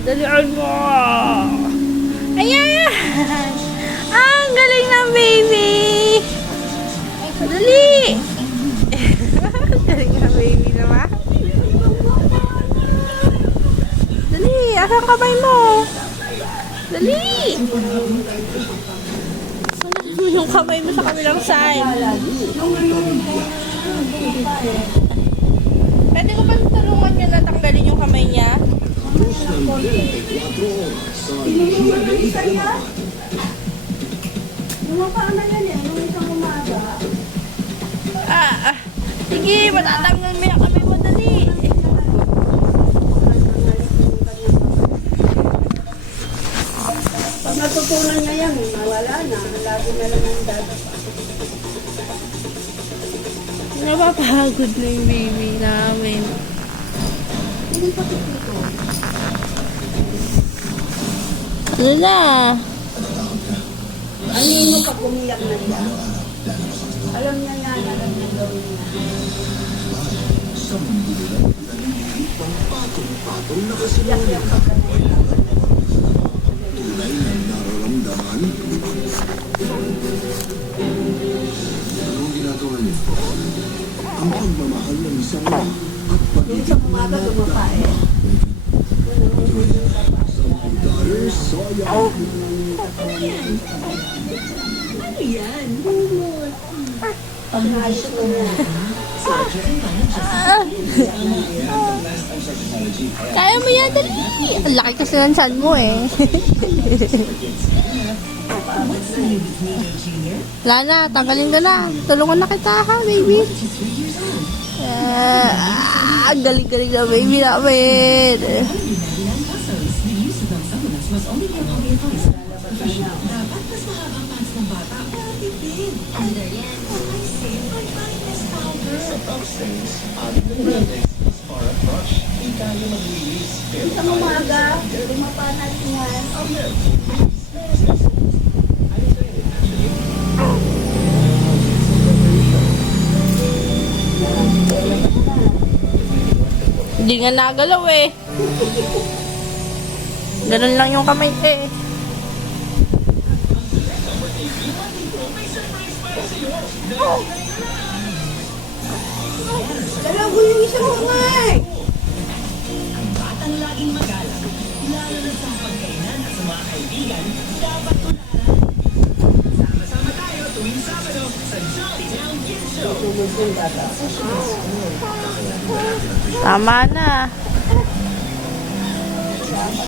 Dalian mo. Ayan. Ang galing ng baby. Dali. Galing ng baby naman. Dali. Asang kamay mo? Dali. Yung kamay mo sa kabilang side. Pwede ko ba tulungan niya na tanggalin yung kamay niya? Lumapaan na yan eh. Nung isang umaga. Sige, matatanggal mo yung kamay mo, dali. Pag natutunan niya yan, nawala na. Lagi na lang ang dada. Napapagod na yung baby namin. Ano na? Ano mo pag umiyak na siya? Alam niya yan, alam niya gawin niya. Iyak-iyak ka ka na. Tunay na nararamdaman. Anong ginagawa niyo? Ang pagmamahal ng isang ama at Yung pag-ibig isang umaga, lumapa eh. sa mga daughters, Soya. Pag naayos ko mo. Kaya mo yan, dali. Ang laki kasi ng chan mo eh. Lana, tanggalin ka na. Tulungan na kita ha, baby. Ang galing-galing na baby namin. Isang umaga, lumapa na yan. Hindi nga nagalaw eh. Ganun lang yung kamay eh. Dalaw ko yung isang umay! Tama na.